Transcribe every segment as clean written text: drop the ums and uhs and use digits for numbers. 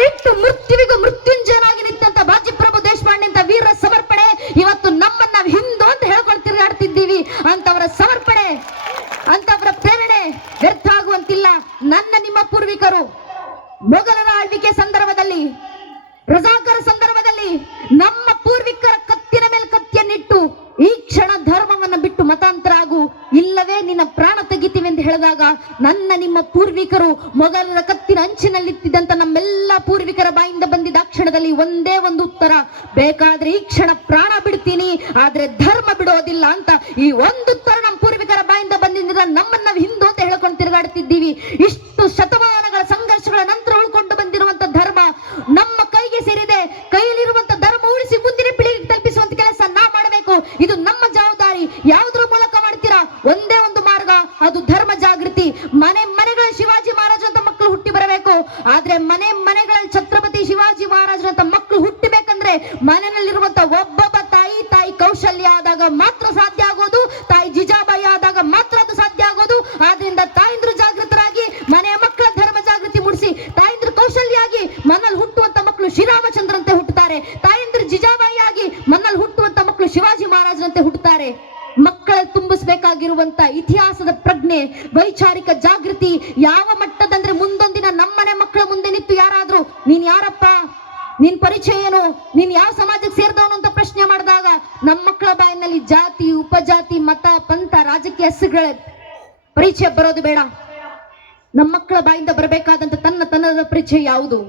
ನಿಟ್ಟು ಮೃತ್ಯುವಿಗೂ ಮೃತ್ಯುಂಜಯನಾಗಿ ನಿಂತ ಬಾಜಿಪ್ರಭು ದೇಶಪಾಂಡೆ ಅಂತ ವೀರ ಸಮರ್ಪಣೆ ಇವತ್ತು ನಮ್ಮನ್ನ ಹಿಂದೂ ಅಂತ ಹೇಳ್ಕೊಂಡು ತಿರುಗಾಡ್ತಿದ್ದೀವಿ. ಅಂತವರ ಸಮರ್ಪಣೆ, ಅಂತವರ ಪ್ರೇರಣೆ ವ್ಯರ್ಥ ಆಗುವಂತಿಲ್ಲ. ನನ್ನ ನಿಮ್ಮ ಪೂರ್ವಿಕರು ಮೊಘಲರ ಆಳ್ವಿಕೆ ಸಂದರ್ಭದಲ್ಲಿ, ರಜಾಕರ ಸಂದರ್ಭದಲ್ಲಿ ನಮ್ಮ ಪೂರ್ವಿಕರ ಕತ್ತಿನ ಮೇಲೆ ಕತ್ತಿಯನ್ನಿಟ್ಟು ಈ ಕ್ಷಣ ಧರ್ಮವನ್ನು ಬಿಟ್ಟು ಮತಾಂತರ ಆಗು, ಇಲ್ಲವೇ ನಿನ್ನ ಪ್ರಾಣ ತೆಗಿತೀವಿ ಎಂದು ಹೇಳಿದಾಗ ನನ್ನ ನಿಮ್ಮ ಪೂರ್ವಿಕರು ಮೊಘಲರ ಕತ್ತಿನ ಅಂಚಿನಲ್ಲಿತ್ತಿದ್ದಂತ ನಮ್ಮೆಲ್ಲ ಪೂರ್ವಿಕರ ಬಾಯಿಂದ ಬಂದಿದ್ದ ಕ್ಷಣದಲ್ಲಿ ಒಂದೇ ಒಂದು ಉತ್ತರ, ಬೇಕಾದ್ರೆ ಈ ಕ್ಷಣ ಪ್ರಾಣ ಬಿಡ್ತೀನಿ ಆದ್ರೆ ಧರ್ಮ ಬಿಡೋದಿಲ್ಲ ಅಂತ. ಈ ಒಂದು ಉತ್ತರ ನಮ್ಮ ಪೂರ್ವಿಕರ ಬಾಯಿಂದ ಬಂದಿದ್ದ ನಮ್ಮನ್ನ ಹಿಂದೂ ಅಂತ ಹೇಳ್ಕೊಂಡು ತಿರುಗಾಡ್ತಿದ್ದೀವಿ. ಇಷ್ಟು ಶತಮಾನಗಳ ಸಂಘರ್ಷಗಳ ನಂತರ ಉಳ್ಕೊಂಡು ಬಂದಿರುವಂತ ಧರ್ಮ ನಮ್ಮ ಕೈಗೆ ಸೇರಿದೆ. ಕೈಯಲ್ಲಿರುವಂತ ಧರ್ಮ ಉಳಿಸಿ ಮುಂದಿನ ಪೀಳಿಗೆಗೆ ತಲುಪಿಸುವಂತ ಕೆಲಸ ನಾ ಮಾಡಬೇಕು. ಇದು ನಮ್ಮ ಜವಾಬ್ದಾರಿ. ಯಾವುದ್ರ ಮೂಲಕ ಮಾಡ್ತೀರಾ? ಒಂದೇ ಒಂದು ಮಾರ್ಗ, ಅದು ಧರ್ಮ ಜಾಗೃತಿ. ಮನೆ ಮನೆಗಳ ಶಿವಾಜಿ ಮಹಾರಾಜ್ ಅಂತ ಮಕ್ಕಳು ಹುಟ್ಟಿ ಬರಬೇಕು. ಆದ್ರೆ ಮನೆ ಮನೆಗಳಲ್ಲಿ ಛತ್ರಪತಿ ಶಿವಾಜಿ ಮಹಾರಾಜ್ ಅಂತ ಮಕ್ಕಳು ಹುಟ್ಟಬೇಕಂದ್ರೆ ಮನೆಯಲ್ಲಿರುವಂತ ಒಬ್ಬೊಬ್ಬ ತಾಯಿ ಕೌಶಲ್ಯ ಆದಾಗ ಮಾತ್ರ ಸಾಧ್ಯ ಆಗೋದು. ತಾಯಿ ಜಿಜಾಬಾಯಿ ಆದಾಗ ಮಾತ್ರ ಅದು ಸಾಧ್ಯ ಆಗೋದು. ಆದ್ರಿಂದ ತಾಯಿಂದ್ರು ಜಾಗೃತರಾಗಿ ಮನೆಯ ಮಕ್ಕಳ ಧರ್ಮ ಜಾಗೃತಿ ಮೂಡಿಸಿ, ತಾಯಿಂದ್ರು ಕೌಶಲ್ಯ ಆಗಿ ಮನಲ್ಲಿ ಹುಟ್ಟುವಂತ ಮಕ್ಕಳು ಶ್ರೀರಾಮಚಂದ್ರಂತೆ ಹುಟ್ಟುತ್ತಾರೆ. ತಾಯಿಂದ್ರು ಜಿಜಾಬಾಯಿ ಆಗಿ ಮನಲ್ಲಿ ಹುಟ್ಟುವಂತ ಮಕ್ಕಳು ಶಿವಾಜಿ ಮಹಾರಾಜರಂತೆ ಹುಟ್ಟುತ್ತಾರೆ. ಮಕ್ಕಳ ತುಂಬಿಸಬೇಕಾಗಿರುವಂತ ಇತಿಹಾಸದ ಪ್ರಜ್ಞೆ, ವೈಚಾರಿಕ ಜಾಗೃತಿ ಯಾವ ಮಟ್ಟದಂದ್ರೆ ಮುಂದೊಂದಿನ ನಮ್ಮನೆ ಮಕ್ಕಳ ಮುಂದೆ ನಿಂತು ಯಾರಾದ್ರೂ ನೀನ್ ಯಾರಪ್ಪ, ನಿನ್ ಪರಿಚಯ ಏನು, ನೀನ್ ಯಾವ ಸಮಾಜಕ್ಕೆ ಸೇರಿದವನು ಅಂತ ಪ್ರಶ್ನೆ ಮಾಡಿದಾಗ ನಮ್ಮ ಮಕ್ಕಳ ಬಾಯಿನಲ್ಲಿ ಜಾತಿ, ಉಪಜಾತಿ, ಮತ, ಪಂಥ, ರಾಜಕೀಯ ಹೆಸರುಗಳ ಪರಿಚಯ ಬರೋದು ಬೇಡ. ನಮ್ಮ ಮಕ್ಕಳ ಬಾಯಿಂದ ಬರಬೇಕಾದಂತ ತನ್ನದ ಪರಿಚಯ ಯಾವುದು?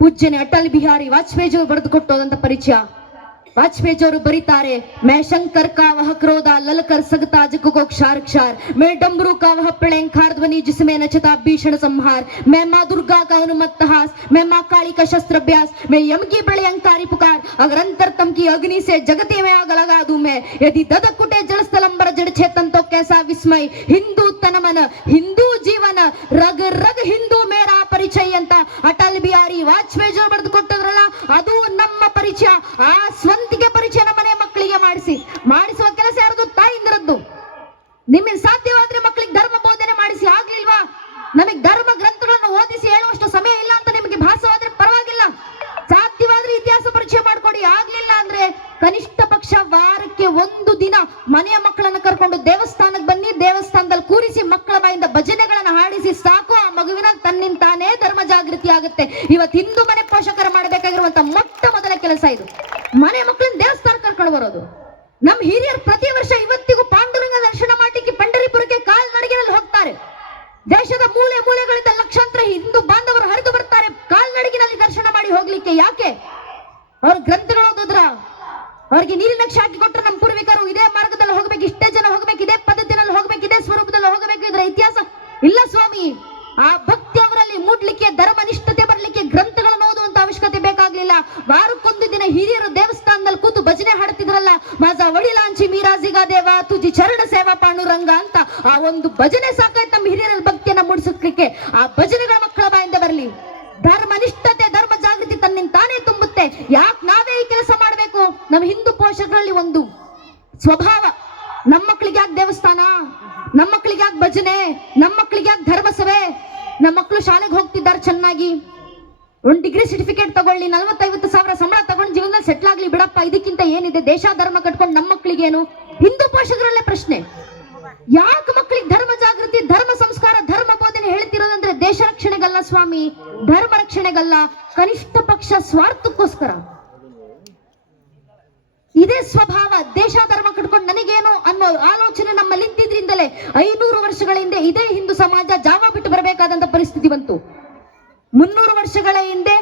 ಪೂಜ್ಯನೆ ಅಟಲ್ ಬಿಹಾರಿ ವಾಜಪೇಯಿ ಅವರು ಬರೆದುಕೊಟ್ಟೋದಂತ ಪರಿಚಯ. वाजपेयी ಅವರು ಬರೀತಾರೆ, मैं शंकर का वह क्रोधा ललकर सकता जग को क्षार क्षार, मैं डमरू का वह प्रलयंकार ध्वनि जिसमें नचता भीषण संहार, मैं माँ दुर्गा का उन्मत्त हास, मैं माँ काली का शस्त्र अभ्यास, मैं यम की प्रलयंकारी पुकार, अगर अंतरतम की अग्नि से जगते में आग लगा दूं मैं, यदि ददक कुटे जड़ स्थलंबर जड़ चेतन तो कैसा विस्मय, हिंदू तन मन हिंदू जीवन रग रग हिंदू मेरा ಪರಿಚಯ ಅಂತ ಅಟಲ್ ಬಿಹಾರಿ ವಾಜಪೇಯಿ ಅವರು ಬರೆದುಕೊಟ್ಟದ್ರಲ್ಲ, ಅದು ನಮ್ಮ ಪರಿಚಯ. ಆ ಸ್ವಂತಿಕೆ ಪರಿಚಯ ನಮ್ಮನೆ ಮಕ್ಕಳಿಗೆ ಮಾಡಿಸುವ ಕೆಲಸ ಯಾರದು? ತಾಯಿಂದಿರದ್ದು. ನಿಮಗೆ ಸಾಧ್ಯವಾದ್ರೆ ಮಕ್ಕಳಿಗೆ ಧರ್ಮ ಬೋಧನೆ ಮಾಡಿಸಿ. ಆಗ್ಲಿಲ್ವಾ? ನಮಗೆ ಧರ್ಮ ಗ್ರಂಥಗಳನ್ನು ಓದಿಸಿ ಹೇಳುವಷ್ಟು ಸಮಯ ಇಲ್ಲ ಅಂತ ನಿಮಗೆ ಭಾಸವಾದ್ರೆ ಪರವಾಗಿಲ್ಲ, ಸಾಧ್ಯವಾದ್ರೆ ಇತಿಹಾಸ ಪರಿಚಯ ಮಾಡ್ಕೊಡಿ. ಆಗ್ಲಿಲ್ಲ ಅಂದ್ರೆ ಕನಿಷ್ಠ ಪಕ್ಷ ವಾರಕ್ಕೆ ಒಂದು ದಿನ ಮನೆಯ ಮಕ್ಕಳನ್ನ ಕರ್ಕೊಂಡು ದೇವಸ್ಥಾನಕ್ಕೆ ಬನ್ನಿ, ದೇವಸ್ಥಾನದಲ್ಲಿ ಕೂರಿಸಿ ಮಕ್ಕಳ ಬಾಯಿಂದ ಭಜನೆಗಳನ್ನ ಹಾಡಿಸಿ ಸಾಕು. ಆ ಮಗುವಿನ ತನ್ನಿಂತಾನೇ ಧರ್ಮ ಜಾಗೃತಿ ಆಗುತ್ತೆ. ಇವತ್ತು ಹಿಂದೂ ಮನೆ ಪೋಷಕರು ಮಾಡಬೇಕಾಗಿರುವಂತ ಮೊಟ್ಟ ಮೊದಲ ಕೆಲಸ ಇದು. ಮನೆ ಮಕ್ಕಳನ್ನ ದೇವಸ್ಥಾನಕ್ಕೆ ಕರ್ಕೊಂಡು ಬರೋದು. ನಮ್ಮ ಹಿರಿಯರು ಪ್ರತಿ ವರ್ಷ ಇವತ್ತಿಗೂ ಪಾಂಡುರಂಗ ದರ್ಶನ ಮಾಡಲಿಕ್ಕೆ ಪಂಡರಿಪುರಕ್ಕೆ ಕಾಲ್ನಡಿಗೆಯಲ್ಲಿ ಹೋಗ್ತಾರೆ. ದೇಶದ ಮೂಲೆ ಮೂಲೆಗಳಿಂದ ಲಕ್ಷಾಂತರ ಹಿಂದೂ ಬಾಂಧವರು ಹರಿದು ಬರ್ತಾರೆ ಕಾಲ್ನಡಿಗೆನಲ್ಲಿ ದರ್ಶನ ಮಾಡಿ ಹೋಗ್ಲಿಕ್ಕೆ. ಯಾಕೆ? ಅವ್ರ ಗ್ರಂಥಗಳು ಓದಿದ್ರ, ಅವ್ರಿಗೆ ನೀಲಿನಕ್ಷೆ ಹಾಕಿ ಕೊಟ್ಟರೆ ನಮ್ಮ ಪೂರ್ವಿಕರು ಇದೇ ಮಾರ್ಗದಲ್ಲಿ ಹೋಗ್ಬೇಕು, ಇಷ್ಟೇ ಜನ ಹೋಗ್ಬೇಕು, ಇದೇ ಪದ್ಧತಿನಲ್ಲಿ ಹೋಗ್ಬೇಕು, ಇದೇ ಸ್ವರೂಪದಲ್ಲಿ ಹೋಗಬೇಕು, ಇದ್ರ ಇತಿಹಾಸ ಇಲ್ಲ ಸ್ವಾಮಿ. ಆ ಭಕ್ತಿ ಅವರಲ್ಲಿ ಮೂಡ್ಲಿಕ್ಕೆ, ಧರ್ಮನಿಷ್ಠತೆ ಬರಲಿಕ್ಕೆ ಗ್ರಂಥಗಳನ್ನು ಓದುವಂತ ಅವಶ್ಯಕತೆ ಬೇಕಾಗ್ಲಿಲ್ಲ. ವಾರಕ್ಕೊಂದು ದಿನ ಹಿರಿಯರು ದೇವಸ್ಥಾನದಲ್ಲಿ ಕೂತು ಭಜನೆ ಹಾಡ್ತಿದ್ರಲ್ಲ, ಮಾಜಾ ವಡಿಲಾಂಚಿ ಮೀರಾಜಿಗಾ ದೇವ ತುಜಿ ಚರಣ ಸೇವಾ ಪಾಂಡುರಂಗ ಅಂತ. ಆ ಒಂದು ಭಜನೆ ಸಾಕಾಯ್ತು ನಮ್ಮ ಹಿರಿಯರಲ್ಲಿ ಭಕ್ತಿಯನ್ನ ಮೂಡಿಸಲಿಕ್ಕೆ. ಆ ಭಜನೆಗಳ ಮಕ್ಕಳ ಬಾಯಿಂದ ಬರಲಿ. ಧರ್ಮನಿಷ್ಠತೆ, ಧರ್ಮ ಜಾಗೃತಿ ತನ್ನಿಂತಾನೇ ತುಂಬುತ್ತೆ. ಯಾಕೆ ನಾವೇ ಈ ಕೆಲಸ ಮಾಡಬೇಕು? ನಮ್ಮ ಹಿಂದೂ ಪೋಷಕರಲ್ಲಿ ಒಂದು ಸ್ವಭಾವ, ನಮ್ಮ ಮಕ್ಕಳಿಗೆ ಯಾಕೆ ದೇವಸ್ಥಾನ, ನಮ್ಮ ಮಕ್ಕಳಿಗೆ ಯಾಕೆ ಭಜನೆ, ನಮ್ಮ ಮಕ್ಕಳಿಗೆ ಯಾಕೆ ಧರ್ಮ ಸಭೆ? ನಮ್ಮ ಮಕ್ಕಳು ಶಾಲೆಗೆ ಹೋಗ್ತಿದ್ದಾರೆ ಚೆನ್ನಾಗಿ, ಒಂದು ಡಿಗ್ರಿ ಸರ್ಟಿಫಿಕೇಟ್ ತಗೊಳ್ಳಿ, 40-50 ಸಾವಿರ ಸಂಬಳ ತಗೊಂಡು ಜೀವನದಲ್ಲಿ ಸೆಟ್ಲ್ ಆಗ್ಲಿ ಬಿಡಪ್ಪ, ಇದಕ್ಕಿಂತ ಏನಿದೆ? ದೇಶ ಧರ್ಮ ಕಟ್ಕೊಂಡು ನಮ್ಮ ಮಕ್ಕಳಿಗೇನು? ಹಿಂದೂ ಪೋಷಕರಲ್ಲೇ ಪ್ರಶ್ನೆ. ಯಾಕೆ ಮಕ್ಕಳಿಗೆ ಧರ್ಮ ಜಾಗೃತಿ, ಧರ್ಮ ಸಂಸ್ಕಾರ, ಧರ್ಮ ಬೋಧನೆ ಹೇಳ್ತಿರೋದಂದ್ರೆ ದೇಶ ರಕ್ಷಣೆಗಲ್ಲ ಸ್ವಾಮಿ, ಧರ್ಮ ರಕ್ಷಣೆಗಲ್ಲ, ಕನಿಷ್ಠ ಪಕ್ಷ ಸ್ವಾರ್ಥಕ್ಕೋಸ್ಕರ. ಇದೇ ಸ್ವಭಾವ, ದೇಶ ಧರ್ಮ ಕಟ್ಕೊಂಡು ನನಗೇನು ಅನ್ನೋ ಆಲೋಚನೆ ನಮ್ಮಲ್ಲಿ ಇದ್ದಿದ್ರಿಂದಲೇ 500 ವರ್ಷಗಳ ಹಿಂದೆ ಇದೇ ಹಿಂದೂ ಸಮಾಜ ಜಾವ ಬಿಟ್ಟು ಬರಬೇಕಾದಂತ ಪರಿಸ್ಥಿತಿ ಬಂತು. 300 ವರ್ಷಗಳ ಹಿಂದೆ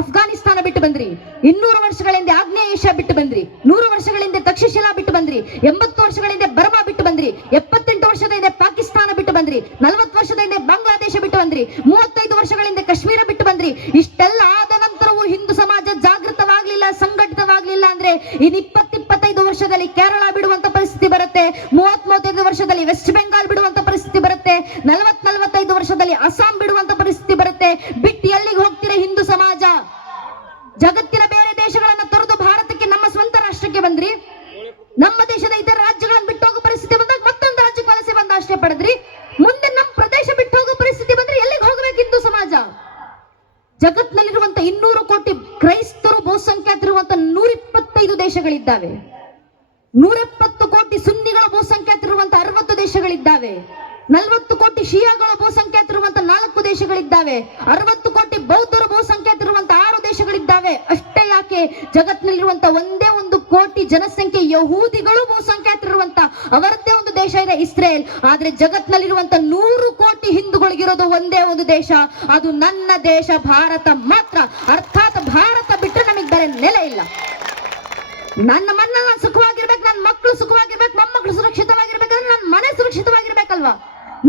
ಅಫ್ಘಾನಿಸ್ತಾನ ಬಿಟ್ಟು ಬಂದ್ರಿ, 200 ವರ್ಷಗಳ ಹಿಂದೆ ಆಗ್ನೇಯ ಏಷ್ಯಾ ಬಿಟ್ಟು ಬಂದ್ರಿ, 100 ವರ್ಷಗಳ ಹಿಂದೆ ತಕ್ಷಶಿಲಾ ಬಿಟ್ಟು ಬಂದ್ರಿ, 80 ವರ್ಷಗಳ ಹಿಂದೆ ಬರ್ಮಾ ಬಿಟ್ಟು ಬಂದ್ರಿ, 78 ವರ್ಷದ ಹಿಂದೆ ಪಾಕಿಸ್ತಾನ ಬಿಟ್ಟು ಬಂದ್ರಿ, 40 ವರ್ಷದ ಹಿಂದೆ ಬಾಂಗ್ಲಾದೇಶ ಬಿಟ್ಟು ಬಂದ್ರಿ, 35 ವರ್ಷಗಳ ಹಿಂದೆ ಕಾಶ್ಮೀರ ಬಿಟ್ಟು ಬಂದ್ರಿ. ಇಷ್ಟೆಲ್ಲ ಆದ ನಂತರವೂ ಹಿಂದೂ ಸಮಾಜ ಜಾಗೃತವಾಗ್ಲಿಲ್ಲ, ಸಂಘಟಿತವಾಗ್ಲಿಲ್ಲ ಅಂದ್ರೆ ಇನ್ನು 20-25 ವರ್ಷದಲ್ಲಿ ಕೇರಳ ಬಿಡುವಂತ ಪರಿಸ್ಥಿತಿ ಬರುತ್ತೆ, 30-35 ವರ್ಷದಲ್ಲಿ ವೆಸ್ಟ್ ಬೆಂಗಾಲ್ ಬಿಡುವಂತ ಪರಿಸ್ಥಿತಿ ಬರುತ್ತೆ, 40-45 ವರ್ಷದಲ್ಲಿ ಅಸ್ಸಾಂ ಬಿಡುವಂತ ಪರಿಸ್ಥಿತಿ ಬರುತ್ತೆ. ಬಿಟ್ಟು ಎಲ್ಲಿಗೆ ಹೋಗ್ತೀರಾ ಹಿಂದೂ ಸಮಾಜ? ಜಗತ್ತಿನ ಬೇರೆ ದೇಶಗಳನ್ನ ತೊರೆದು ಭಾರತಕ್ಕೆ, ನಮ್ಮ ಸ್ವಂತ ರಾಷ್ಟ್ರಕ್ಕೆ ಬಂದ್ರಿ. ನಮ್ಮ ದೇಶದ ಇತರ ರಾಜ್ಯಗಳನ್ನು ಬಿಟ್ಟು ಹೋಗೋ ಪರಿಸ್ಥಿತಿ ಬಂದಾಗ ಮತ್ತೊಂದು ರಾಜ್ಯಕ್ಕೆ ವಲಸೆ ಬಂದ ಆಶ್ರಯ ಪಡೆದ್ರಿ. ಮುಂದೆ ನಮ್ಮ ಪ್ರದೇಶ ಬಿಟ್ಟು ಹೋಗೋ ಪರಿಸ್ಥಿತಿ ಬಂದ್ರೆ ಎಲ್ಲಿಗೆ ಹೋಗ್ಬೇಕು ಹಿಂದೂ ಸಮಾಜ? ಜಗತ್ನಲ್ಲಿರುವಂತ 200 ಕೋಟಿ ಕ್ರೈಸ್ತರು ಬಹುಸಂಖ್ಯಾತರಿರುವಂತ 125 ದೇಶಗಳಿದ್ದಾವೆ. 170 ಕೋಟಿ ಸುನ್ನಿಗಳ ಬಹುಸಂಖ್ಯಾತರಿರುವಂತ 60 ದೇಶಗಳಿದ್ದಾವೆ. 40 ಕೋಟಿ ಶಿಯಾಗಳು ಬಹುಸಂಖ್ಯಾತರಿರುವಂತ 4 ದೇಶಗಳಿದ್ದಾವೆ. 60 ಕೋಟಿ ಬೌದ್ಧರು ಬಹುಸಂಖ್ಯಾತರಿರುವಂತ 6 ದೇಶಗಳಿದ್ದಾವೆ. ಅಷ್ಟೇ ಯಾಕೆ, ಜಗತ್ತಿನಲ್ಲಿರುವಂತ ಒಂದೇ 1 ಕೋಟಿ ಜನಸಂಖ್ಯೆ ಯಹೂದಿಗಳು ಬಹುಸಂಖ್ಯಾತರಿರುವಂತ ಅವರದ್ದೇ ಒಂದು ದೇಶ ಇದೆ, ಇಸ್ರೇಲ್. ಆದ್ರೆ ಜಗತ್ತಿನಲ್ಲಿರುವಂತ 100 ಕೋಟಿ ಹಿಂದೂಗಳಿಗಿರೋದು ಒಂದೇ ಒಂದು ದೇಶ, ಅದು ನನ್ನ ದೇಶ ಭಾರತ ಮಾತ್ರ. ಅರ್ಥಾತ್ ಭಾರತ ಬಿಟ್ಟರೆ ನಮಗೆ ಬೇರೆ ನೆಲೆ ಇಲ್ಲ. ನನ್ನ ಮನ್ನ ನಾನು ಸುಖವಾಗಿರ್ಬೇಕು, ನನ್ನ ಮಕ್ಕಳು ಸುಖವಾಗಿರ್ಬೇಕು, ಮೊಮ್ಮಕ್ಕಳು ಸುರಕ್ಷಿತವಾಗಿರ್ಬೇಕಂದ್ರೆ ನನ್ನ ಮನೆ ಸುರಕ್ಷಿತವಾಗಿರ್ಬೇಕಲ್ವಾ?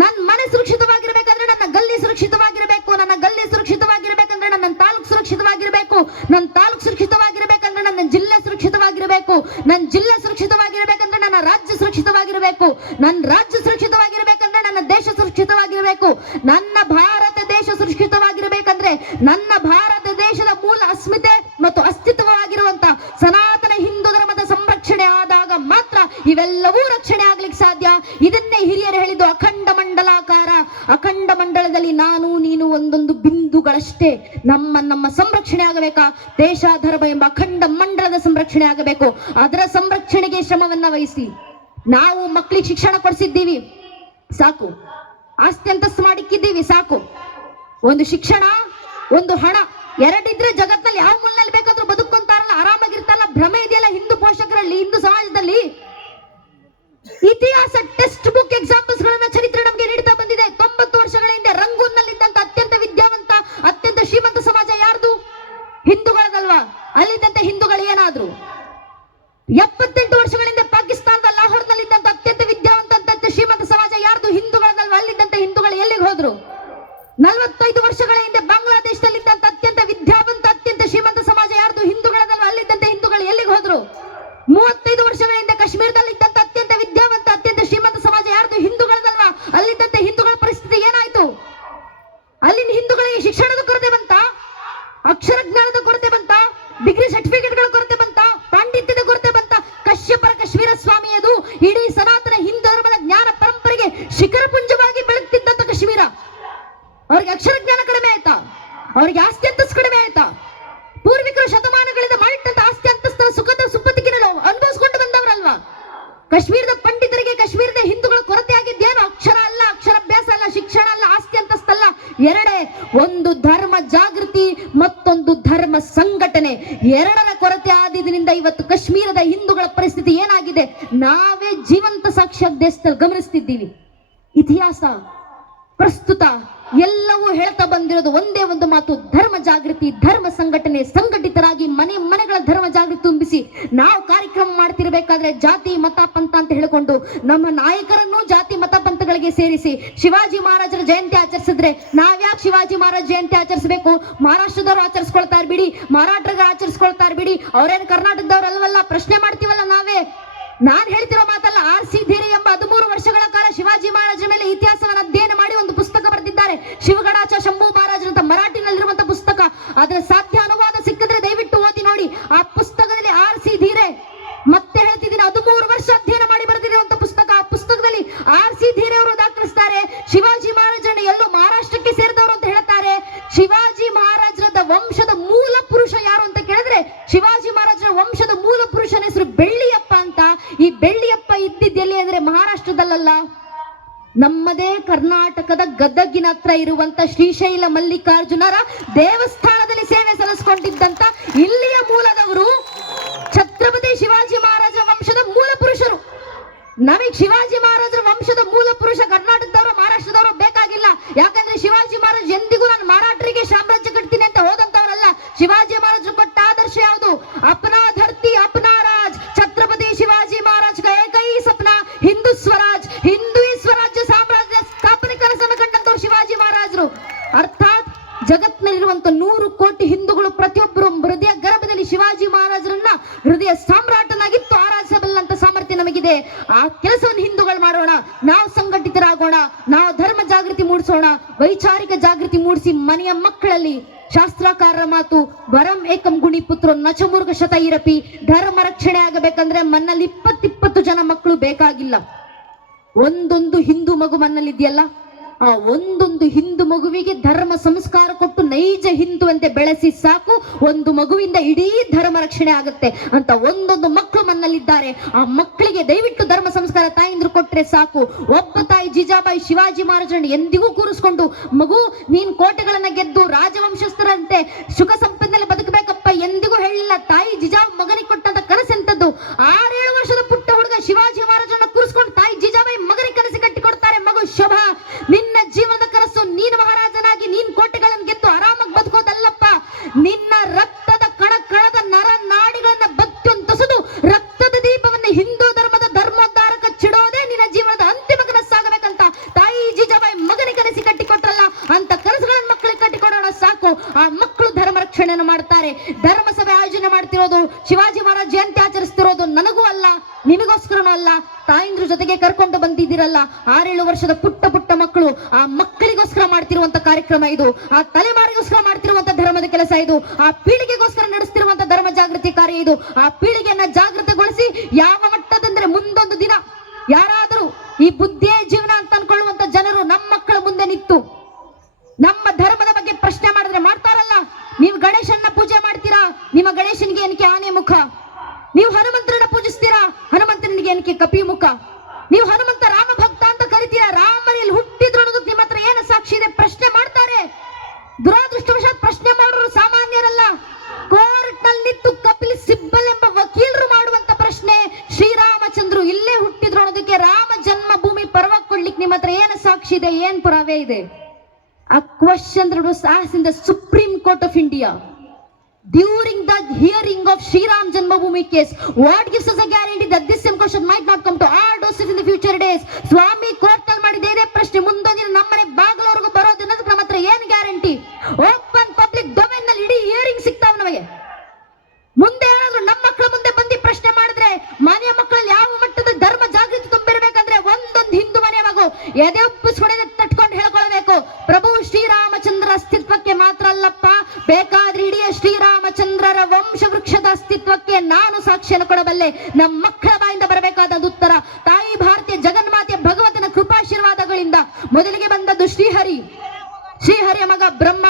ನನ್ನ ಮನೆ ಸುರಕ್ಷಿತವಾಗಿರ್ಬೇಕಂದ್ರೆ ನನ್ನ ಗಲ್ಲಿ ಸುರಕ್ಷಿತವಾಗಿರ್ಬೇಕು. ನನ್ನ ಗಲ್ಲಿ ಸುರಕ್ಷಿತವಾಗಿರ್ಬೇಕಂದ್ರೆ ನನ್ನ ತಾಲೂಕು ಸುರಕ್ಷಿತವಾಗಿರ್ಬೇಕು. ನನ್ನ ತಾಲೂಕು ಸುರಕ್ಷಿತವಾಗಿರ್ಬೇಕಂದ್ರೆ ನನ್ನ ಜಿಲ್ಲೆ ಸುರಕ್ಷಿತವಾಗಿರ್ಬೇಕು. ನನ್ನ ಜಿಲ್ಲೆ ಸುರಕ್ಷಿತವಾಗಿರ್ಬೇಕಂದ್ರೆ ನನ್ನ ರಾಜ್ಯ ಸುರಕ್ಷಿತವಾಗಿರ್ಬೇಕು. ನನ್ನ ರಾಜ್ಯ ಸುರಕ್ಷಿತವಾಗಿರ್ಬೇಕಂದ್ರೆ ನನ್ನ ದೇಶ ಸುರಕ್ಷಿತವಾಗಿರ್ಬೇಕು. ನನ್ನ ಭಾರತ ದೇಶ ಸುರಕ್ಷಿತವಾಗಿರ್ಬೇಕಂದ್ರೆ ನನ್ನ ಭಾರತ ದೇಶದ ಮೂಲ ಅಸ್ಮಿತೆ ಮತ್ತು ಅಸ್ತಿತ್ವವಾಗಿರುವಂತ ಸನಾತನ ಹಿಂದೂ ಧರ್ಮದ ಸಂರಕ್ಷಣೆ ಆದಾಗ ಮಾತ್ರ ಇವೆಲ್ಲವೂ ರಕ್ಷಣೆ ಆಗ್ಲಿಕ್ಕೆ ಸಾಧ್ಯ. ಇದನ್ನೇ ಹಿರಿಯರು ಹೇಳಿದ್ದು ಅಖಂಡ ಮಂಡಲಾಕಾರ. ಅಖಂಡ ಮಂಡಲದಲ್ಲಿ ನಾನು ನೀನು ಒಂದೊಂದು ಬಿಂದುಗಳಷ್ಟೇ. ನಮ್ಮ ಸಂರಕ್ಷಣೆ ಆಗಬೇಕಾ? ದೇಶ ಧರ್ಮ ಎಂಬ ಅಖಂಡ ಮಂಡಲದ ಸಂರಕ್ಷಣೆ ಆಗಬೇಕು. ಅದರ ಸಂರಕ್ಷಣೆಗೆ ಶ್ರಮವನ್ನ ವಹಿಸಿ. ನಾವು ಮಕ್ಕಳಿಗೆ ಶಿಕ್ಷಣ ಕೊಡಿಸಿದ್ದೀವಿ, ಸಾಕು. ಆಸ್ತಿ ಅಂತಸ್ತು ಮಾಡಿಕ್ಕಿದ್ದೀವಿ, ಸಾಕು. ಒಂದು ಶಿಕ್ಷಣ, ಒಂದು ಹಣ ಎರಡಿದ್ರೆ ಜಗತ್ತಲ್ಲಿ ಯಾವ ಮೂಲೆಯಲ್ಲಿ ಬೇಕಾದ್ರೂ ಬದುಕೊಂತಾರಲ್ಲ, ಆರಾಮಾಗಿರ್ತಾರಲ್ಲ. ಭ್ರಮೆ ಇದೆಯಲ್ಲ ಹಿಂದೂ ಪೋಷಕರಲ್ಲಿ, ಹಿಂದೂ ಸಮಾಜದಲ್ಲಿ. ಇತಿಹಾಸ ಟೆಕ್ಸ್ಟ್ ಬುಕ್ ಎಕ್ಸಾಂಪಲ್ಸ್ ಗಳನ್ನ ಚರಿತ್ರೆ ನಮಗೆ ನೀಡ್ತಾ ಬಂದಿದೆ. 90 ವರ್ಷಗಳ ಹಿಂದೆ ರಂಗೂನ್ನಲ್ಲಿದ್ದಂತ ಅತ್ಯಂತ ವಿದ್ಯಾವಂತ, ಅತ್ಯಂತ ಶ್ರೀಮಂತ ಸಮಾಜ ಯಾರ್ದು? ಹಿಂದೂಗಳದಲ್ವಾ? ಅಲ್ಲಿದ್ದಂತ ಹಿಂದೂಗಳು ಏನಾದ್ರು? 78 ವರ್ಷಗಳ ಹಿಂದೆ ಪಾಕಿಸ್ತಾನದ ಲಾಹೋರ್ನಲ್ಲಿದ್ದಂತ ಅತ್ಯಂತ ವಿದ್ಯಾವಂತ, ಅತ್ಯಂತ ಶ್ರೀಮಂತ ಸಮಾಜ ಯಾರ್ದು? ಹಿಂದೂಗಳದಲ್ವಾ? ಅಲ್ಲಿದ್ದಂತ ಹಿಂದೂಗಳು ಎಲ್ಲಿಗೆ ಹೋದ್ರು? 45 ವರ್ಷಗಳ ಹಿಂದೆ ಬಾಂಗ್ಲಾದೇಶದಲ್ಲಿದ್ದಂತ ಅತ್ಯಂತ ವಿದ್ಯಾವಂತ, ಅತ್ಯಂತ ಶ್ರೀಮಂತ ಸಮಾಜ ಯಾರ್ದು? ಹಿಂದೂಗಳದಲ್ವಾ? ಅಲ್ಲಿದ್ದಂತ ಹಿಂದೂಗಳು ಎಲ್ಲಿಗೆ ಹೋದ್ರು? 35 ವರ್ಷಗಳ ಹಿಂದೆ ಕಾಶ್ಮೀರದಲ್ಲಿದ್ದಂತ ಅತ್ಯಂತ ವಿದ್ಯಾವಂತ, ಅತ್ಯಂತ ಶ್ರೀಮಂತ ಸಮಾಜ ಯಾರ್ದು? ಹಿಂದೂಗಳದಲ್ವಾ? ಅಲ್ಲಿದ್ದಂತ ಹಿಂದೂಗಳ ಪರಿಸ್ಥಿತಿ ಏನಾಯ್ತು? ಅಲ್ಲಿನ ಹಿಂದೂಗಳಿಗೆ ಶಿಕ್ಷಣದ ಕೊರತೆ ಬಂತ, ಅಕ್ಷರ ಜ್ಞಾನದ ಕೊರತೆ ಬಂತ, ಡಿಗ್ರಿ ಸರ್ಟಿಫಿಕೇಟ್ಗಳ ಕೊರತೆ ಬಂತ, ಪಾಂಡಿತ್ಯದ ಕೊರತೆ ಬಂತ. ಕಶ್ಯಪರ ಕಾಶ್ಮೀರ ಸ್ವಾಮಿಯದು ಇಡೀ ಸನಾತನ ಹಿಂದೂ ಧರ್ಮದ ಜ್ಞಾನ ಪರಂಪರೆಗೆ ಶಿಖರಪುಂಜವಾಗಿ ಬೆಳಗ್ತಿದ್ದಂತ ಕಾಶ್ಮೀರ. ಅವ್ರಿಗೆ ಅಕ್ಷರ ಜ್ಞಾನ ಕಡಿಮೆ ಆಯ್ತಾ? ಅವ್ರಿಗೆ ಆಸ್ತಿ ಅಂತಸ್ತು ಕಡಿಮೆ ಆಯ್ತಾ? ಪೂರ್ವಿಕರು ಶತಮಾನಗಳಿಂದ ಮಾಡಿಟ್ಟಂತ ಆಸ್ತಿ ಅಂತಸ್ತು ಸುಖದ ಸುಪ್ಪತ್ತಿಗೆ ಅನುಭವಿಸ್ಕೊಂಡು ಬಂದವರಲ್ವಾ? ಕಾಶ್ಮೀರದ ಪಂಡಿತರಿಗೆ, ಕಾಶ್ಮೀರದ ಹಿಂದೂಗಳ ಕೊರತೆ ಆಗಿದ್ದೇನು? ಅಕ್ಷರ ಅಲ್ಲ, ಅಕ್ಷರಾಭ್ಯಾಸ ಅಲ್ಲ, ಶಿಕ್ಷಣ ಅಲ್ಲ, ಆಸ್ತಿ ಅಂತಸ್ತಲ್ಲ. ಎರಡೇ, ಒಂದು ಧರ್ಮ ಜಾಗೃತಿ, ಮತ್ತೊಂದು ಧರ್ಮ ಸಂಘಟನೆ. ಎರಡರ ಕೊರತೆ ಆದಿದ್ದರಿಂದ ಇವತ್ತು ಕಾಶ್ಮೀರದ ಹಿಂದೂಗಳ ಪರಿಸ್ಥಿತಿ ಏನಾಗಿದೆ ನಾವೇ ಜೀವಂತ ಸಾಕ್ಷ್ಯ ದೇಶದಲ್ಲಿ ಗಮನಿಸ್ತಿದ್ದೀವಿ. ಇತಿಹಾಸ, ಪ್ರಸ್ತುತ ಎಲ್ಲವೂ ಹೇಳ್ತಾ ಬಂದಿರೋದು ಒಂದೇ ಒಂದು ಮಾತು: ಧರ್ಮ ಜಾಗೃತಿ, ಧರ್ಮ ಸಂಘಟನೆ. ಸಂಘಟಿತರಾಗಿ ಮನೆ ಮನೆಗಳ ಧರ್ಮ ಜಾಗೃತಿ ತುಂಬಿಸಿ. ನಾವು ಕಾರ್ಯಕ್ರಮ ಮಾಡ್ತಿರ್ಬೇಕಾದ್ರೆ ಜಾತಿ ಮತ ಪಂಥ ಅಂತ ಹೇಳಿಕೊಂಡು ನಮ್ಮ ನಾಯಕರನ್ನು ಜಾತಿ ಮತ ಪಂಥಗಳಿಗೆ ಸೇರಿಸಿ ಶಿವಾಜಿ ಮಹಾರಾಜರ ಜಯಂತಿ ಆಚರಿಸಿದ್ರೆ ನಾವ್ಯಾಕೆ ಶಿವಾಜಿ ಮಹಾರಾಜ ಜಯಂತಿ ಆಚರಿಸಬೇಕು? ಮಹಾರಾಷ್ಟ್ರದವರು ಆಚರಿಸ್ಕೊಳ್ತಾ ಇರ್ಬಿಡಿ, ಮರಾಠರಿಗೆ ಆಚರಿಸ್ಕೊಳ್ತಾ ಇರ್ಬಿಡಿ, ಅವ್ರೇನು ಕರ್ನಾಟಕದವ್ರು ಅಲ್ವಲ್ಲ? ಪ್ರಶ್ನೆ ಮಾಡ್ತೀವಲ್ಲ ನಾವೇ. ನಾನ್ ಹೇಳ್ತಿರೋ ಮಾತಲ್ಲ. R.C. ಧೀರೆ ಎಂಬ 13 ವರ್ಷಗಳ ಕಾಲ ಶಿವಾಜಿ ಮಹಾರಾಜರ ಮೇಲೆ ಇತಿಹಾಸವನ್ನು ಅಧ್ಯಯನ ಮಾಡಿ ಒಂದು ಪುಸ್ತಕ ಬರೆದಿದ್ದಾರೆ. ಶಿವಗಡಾಚ ಶಂಭು ಮಹಾರಾಜರಂತ ಮರಾಠಿನಲ್ಲಿರುವಂತ ಪುಸ್ತಕ. ಅದರ ಸಾಧ್ಯ ಅನುವಾದ ಸಿಕ್ಕಿದ್ರೆ ದಯವಿಟ್ಟು ಓದಿ ನೋಡಿ. ಆ ಪುಸ್ತಕದಲ್ಲಿ R.C. ಧೀರೆ, ಮತ್ತೆ ಹೇಳ್ತಿದ್ದೀನಿ, 13 ವರ್ಷ ಅಧ್ಯಯನ ಮಾಡಿ ಬರೆದಿರುವಂತ ಪುಸ್ತಕ. ಆ ಪುಸ್ತಕದಲ್ಲಿ R.C. ಧೀರೆ ಅವರು ದಾಖಲಿಸ್ತಾರೆ, ಶಿವಾಜಿ ಮಹಾರಾಜರನ್ನ ಎಲ್ಲೋ ಮಹಾರಾಷ್ಟ್ರಕ್ಕೆ ಸೇರಿದವರು ಅಂತ ಹೇಳ್ತಾರೆ. ಶಿವಾಜಿ ಮಹಾರಾಜರದ ವಂಶದ ಮೂಲ ಪುರುಷ ಯಾರು ಅಂತ ಕೇಳಿದ್ರೆ ಶಿವಾಜಿ ಮಹಾರಾಜರ ವಂಶದ ಮೂಲ ಪುರುಷನ ಹೆಸರು ಬೆಳ್ಳಿಯಪ್ಪ ಅಂತ. ಈ ಬೆಳ್ಳಿಯಪ್ಪ ಇದ್ದಿದ್ದೆಲ್ಲಿ ಅಂದ್ರೆ ಮಹಾರಾಷ್ಟ್ರದಲ್ಲ, ನಮ್ಮದೇ ಕರ್ನಾಟಕದ ಗದಗಿನ ಹತ್ರ ಇರುವಂತ ಶ್ರೀಶೈಲ ಮಲ್ಲಿಕಾರ್ಜುನರ ದೇವಸ್ಥಾನದಲ್ಲಿ ಸೇವೆ ಸಲ್ಲಿಸಿಕೊಂಡಿದ್ದಂತ ಇಲ್ಲಿಯ ಮೂಲದವರು ಛತ್ರಪತಿ ಶಿವಾಜಿ ಮಹಾರಾಜ ವಂಶದ ಮೂಲ ಪುರುಷರು. ನಮಗೆ ಶಿವಾಜಿ ಮಹಾರಾಜರ ವಂಶದ ಮೂಲ ಪುರುಷ ಕರ್ನಾಟಕದವರು ಮಹಾರಾಷ್ಟ್ರದವರು ಬೇಕಾಗಿಲ್ಲ. ಯಾಕಂದ್ರೆ ಶಿವಾಜಿ ಮಹಾರಾಜ್ ಎಂದಿಗೂ ನಾನು ಮರಾಠರಿಗೆ ಸಾಮ್ರಾಜ್ಯ ಕಟ್ತೀನಿ ಅಂತ ಹೋದಂತವರಲ್ಲ. ಶಿವಾಜಿ ಮಹಾರಾಜರು ಕೊಟ್ಟ ಆದರ್ಶ ಯಾವುದು? ಅಪ್ನಾ ಧರ್ತಿ ಅಪ್ನಾ ರಾಜ್. ಛತ್ರಪತಿ ಶಿವಾಜಿ ಮಹಾರಾಜ್ ಕ ಏಕೈ ಸಪ್ನಾ ಹಿಂದೂ ಸ್ವರಾಜ್, ಹಿಂದೂ ಸ್ವರಾಜ್ಯ ಸಾಮ್ರಾಜ್ಯ ಸ್ಥಾಪನೆ ಕನಸನ್ನು ಕಂಡಂತವ್ರು ಶಿವಾಜಿ ಮಹಾರಾಜರು. ಅರ್ಥಾತ್ ಜಗತ್ತಿನಲ್ಲಿರುವಂತ 100 ಕೋಟಿ ಹಿಂದೂಗಳು ಪ್ರತಿಯೊಬ್ಬರು ಹೃದಯ ಗರ್ಭದಲ್ಲಿ ಶಿವಾಜಿ ಮಹಾರಾಜರನ್ನ ಹೃದಯ ಸಾಮ್ರಾಟನಾಗಿತ್ತು ಆರಾಧಿಸಬಲ್ಲಂತ ಸಾಮರ್ಥ್ಯ ನಮಗಿದೆ. ಆ ಕೆಲಸವನ್ನು ಹಿಂದೂಗಳು ಮಾಡೋಣ. ನಾವು ಸಂಘಟಿತರಾಗೋಣ, ನಾವು ಧರ್ಮ ಜಾಗೃತಿ ಮೂಡಿಸೋಣ, ವೈಚಾರಿಕ ಜಾಗೃತಿ ಮೂಡಿಸಿ ಮನೆಯ ಮಕ್ಕಳಲ್ಲಿ ಶಾಸ್ತ್ರಕಾರರ ಮಾತು ವರಂ ಏಕಂ ಗುಣಿ ಪುತ್ರೋ ನಚಮುರ್ಗ ಶತ ಇರಪಿ. ಧರ್ಮ ರಕ್ಷಣೆ ಆಗಬೇಕಂದ್ರೆ ಮನ್ನಲ್ಲಿ 20 ಜನ ಮಕ್ಕಳು ಬೇಕಾಗಿಲ್ಲ. ಒಂದೊಂದು ಹಿಂದೂ ಮಗು ಮನ್ನಲ್ಲಿ ಇದೆಯಲ್ಲ, ಆ ಒಂದೊಂದು ಹಿಂದೂ ಮಗುವಿಗೆ ಧರ್ಮ ಸಂಸ್ಕಾರ ಕೊಟ್ಟು ನೈಜ ಹಿಂದೂ ಅಂತೆ ಬೆಳೆಸಿ ಸಾಕು, ಒಂದು ಮಗುವಿಂದ ಇಡೀ ಧರ್ಮ ರಕ್ಷಣೆ ಆಗುತ್ತೆ ಅಂತ ಒಂದೊಂದು ಮಕ್ಕಳು ಮನ್ನಲ್ಲಿದ್ದಾರೆ. ಆ ಮಕ್ಕಳಿಗೆ ದಯವಿಟ್ಟು ಧರ್ಮ ಸಂಸ್ಕಾರ ತಾಯಿಂದ್ರು ಕೊಟ್ರೆ ಸಾಕು. ಒಬ್ಬ ತಾಯಿ ಜಿಜಾಬಾಯಿ ಶಿವಾಜಿ ಮಹಾರಾಜರನ್ನು ಎಂದಿಗೂ ಕೂರಿಸ್ಕೊಂಡು, ಮಗು ನೀನ್ ಕೋಟೆಗಳನ್ನ ಗೆದ್ದು ರಾಜವಂಶಸ್ಥರಂತೆ ಸುಖ ಸಂಪನ್ನಲ್ಲಿ ಬದುಕಬೇಕಪ್ಪ ಎಂದಿಗೂ ಹೇಳಿಲ್ಲ. ತಾಯಿ ಜಿಜಾಬ್ ಮಗನಿಗೆ ಕೊಟ್ಟಂತ ಕನಸೆಂತದ್ದು. 6-7 ವರ್ಷದ ಪುಟ್ಟ ಹುಡುಗ ಶಿವಾಜಿ ಮಹಾರಾಜರನ್ನ ಕೂರಿಸ್ಕೊಂಡು ತಾಯಿ ಜಿಜಾಬಾಯಿ ಮಗನಿಗೆ ಕನಸು ಕಟ್ಟಿ ಕೊಡ್ತಾರೆ. ಮಗು ಶೋಭಾ, ನಿನ್ನ ಜೀವನದ ಕನಸು ನೀನು ಮಹಾರಾಜನಾಗಿ ನೀನ್ ಕೋಟೆಗಳನ್ನು ಗೆದ್ದು ಆರಾಮಾಗಿ ಬದುಕೋದಲ್ಲಪ್ಪ, ನಿನ್ನ ರಕ್ತದ ಕಣದ ನರ ನಾಡಿಗಳನ್ನ ಬತ್ತೊಂತಸದು ರಕ್ತದ ದೀಪವನ್ನು ಹಿಂದೂ ಧರ್ಮದ ಧರ್ಮೋದ್ಧಾರಕ ಚಿಡೋದೇ ನಿನ್ನ ಜೀವನದ ಅಂತಿಮ ಕನಸಾಗಬೇಕಂತ ತಾಯಿ ಜಿಜಾಬಾಯಿ ಮಗನಿಗೆ ಕನಸಿ ಕಟ್ಟಿಕೊಟ್ರಲ್ಲ, ಅಂತ ಕನಸುಗಳನ್ನು ಮಕ್ಕಳಿಗೆ ಕಟ್ಟಿಕೊಡೋಣ ಸಾಕು. ಆ ಮಕ್ಕಳು ಧರ್ಮ ರಕ್ಷಣೆಯನ್ನು ಮಾಡ್ತಾರೆ. ಧರ್ಮಸಭೆ ಆಯೋಜನೆ ಮಾಡ್ತಿರೋದು, ಶಿವಾಜಿ ಮಹಾರಾಜ್ ಜಯಂತಿ ಆಚರಿಸ್ತಿರೋದು ನನಗೂ ಅಲ್ಲ, ನಿಮಗೋಸ್ಕರನೂ ಅಲ್ಲ, ತಾಯಿಂದ್ರ ಜೊತೆಗೆ ಕರ್ಕೊಂಡು ಬಂದಿದ್ದೀರಲ್ಲ 6-7 ವರ್ಷದ ಪುಟ್ಟ ಪುಟ್ಟ ಮಕ್ಕಳು, ಆ ಮಕ್ಕಳಿಗೋಸ್ಕರ ಮಾಡ್ತಿರುವಂತ ಕಾರ್ಯಕ್ರಮ ಇದು. ಆ ತಲೆಮಾರಿಗೋಸ್ಕರ ಮಾಡ್ತಿರುವಂತ ಧರ್ಮದ ಕೆಲಸ ಇದು. ಆ ಪೀಳಿಗೆಗೋಸ್ಕರ ನಡೆಸ್ತಿರುವಂತ ಧರ್ಮ ಜಾಗೃತಿ ಕಾರ್ಯ ಇದು. ಆ ಪೀಳಿಗೆಯನ್ನ ಜಾಗೃತಗೊಳಿಸಿ ಯಾವ ಮಟ್ಟದಂದ್ರೆ ಮುಂದೊಂದು ದಿನ ಯಾರಾದರೂ ಈ ಬುದ್ಧಿಯೇ ಜೀವನ ಅಂತ ಅನ್ಕೊಳ್ಳುವಂತ ಜನರು ನಮ್ಮ ಮಕ್ಕಳ ಮುಂದೆ ನಿಂತು ನಮ್ಮ ಧರ್ಮದ ಬಗ್ಗೆ ಪ್ರಶ್ನೆ ಮಾಡಿದ್ರೆ ಮಾಡ್ತಾರಲ್ಲ. ನೀವು ಗಣೇಶನ್ನ ಪೂಜೆ ಮಾಡ್ತೀರಾ, ನಿಮ್ಮ ಗಣೇಶನಿಗೆ ಏನಕ್ಕೆ ಆನೆ ಮುಖ? ನೀವು ಹನುಮಂತರನ್ನ ಪೂಜಿಸ್ತೀರಾ, ಹನುಮಂತನಿಗೆ ಏನಕ್ಕೆ ಕಪಿ ಮುಖ? ನೀವು ಹನುಮಂತ ರಾಮ ಭಕ್ತ ಅಂತ ಕರಿತೀರಾ, ರಾಮನಲ್ಲಿ ಹುಟ್ಟಿದ್ರು ಅನ್ನೋದಕ್ಕೆ ನಿಮ್ಮ ಹತ್ರ ಏನು ಸಾಕ್ಷಿ ಇದೆ? ಪ್ರಶ್ನೆ ಮಾಡ್ತಾರೆ. ದುರಾದೃಷ್ಟವಶಾತ್ ಪ್ರಶ್ನೆ ಮಾಡೋರು ಸಾಮಾನ್ಯರಲ್ಲ. ಕೋರ್ಟ್ ನಲ್ಲಿ ನಿಂತು ಕಪಿಲ್ ಸಿಬ್ಬಲ್ ಎಂಬ ವಕೀಲರು ಮಾಡುವಂತ ಪ್ರಶ್ನೆ, ಶ್ರೀರಾಮಚಂದ್ರು ಇಲ್ಲೇ ಹುಟ್ಟಿದ್ರು ಅನ್ನೋದಕ್ಕೆ ರಾಮ ಜನ್ಮಭೂಮಿ ಪರ್ವ ಕೊಡ್ಲಿಕ್ಕೆ ನಿಮ್ಮ ಹತ್ರ ಏನು ಸಾಕ್ಷಿ ಇದೆ, ಏನ್ ಪುರಾವೆ ಇದೆ? A question that was asked in the Supreme Court of India during the hearing of Sri Ram Janmabhoomi case. What gives us a guarantee that this same question might not come to our doorstep in the future days? Swami court ಅಲ್ಲಿ ಮಾಡಿದ ಇದೇ ಪ್ರಶ್ನೆ ಮುಂದೊಂದಿನ ನಮ್ಮನೆ ಬಾಗಿಲವರೆಗೂ ಬರೋದು ಅನ್ನೋದಕ್ಕೆ ನಮ್ಮ ಹತ್ರ ಏನು ಗ್ಯಾರಂಟಿ? ಓಪನ್ ಪಬ್ಲಿಕ್ ಡೊಮೇನ್ ನಲ್ಲಿ ಇಡೀ ಹಿಯರಿಂಗ್ ಸಿಗ್ತಾವ ನಮಗೆ. ಮುಂದೆ ಏನಾದ್ರು ನಮ್ಮ ಮಕ್ಕಳ ಮುಂದೆ ಬಂದು ಪ್ರಶ್ನೆ ಮಾಡಿದ್ರೆ ಮನೆಯ ಮಕ್ಕಳಲ್ಲಿ ಯಾವ ಮಟ್ಟದ ಧರ್ಮ ಜಾಗೃತಿ ತುಂಬಿರ್ಬೇಕಂದ್ರೆ ಒಂದೊಂದು ಹಿಂದೂ ಮನೆಯ ಮಗು ಎದೆ ಉಪ್ಪಿಸ್ಕೊಡದೆ ತಟ್ಕೊಂಡು ಹೇಳ್ಕೊಳ್ಬೇಕು, ಪ್ರಭು ಶ್ರೀರಾಮಚಂದ್ರ ಅಸ್ತಿತ್ವಕ್ಕೆ ಮಾತ್ರ ಅಲ್ಲಪ್ಪ, ಬೇಕಾದ್ರೆ ಇಡೀ ಶ್ರೀರಾಮಚಂದ್ರರ ವಂಶ ವೃಕ್ಷದ ಅಸ್ತಿತ್ವಕ್ಕೆ ನಾನು ಸಾಕ್ಷಿಯನ್ನು ಕೊಡಬಲ್ಲೆ. ನಮ್ಮ ಮಕ್ಕಳ ಬಾಯಿಂದ ಬರಬೇಕಾದ ಉತ್ತರ ತಾಯಿ ಭಾರತೀಯ ಜಗನ್ಮಾತೆಯ ಭಗವಂತನ ಕೃಪಾಶೀರ್ವಾದಗಳಿಂದ. ಮೊದಲಿಗೆ ಬಂದದ್ದು ಶ್ರೀಹರಿ, ಶ್ರೀಹರಿಯ ಮಗ ಬ್ರಹ್ಮ,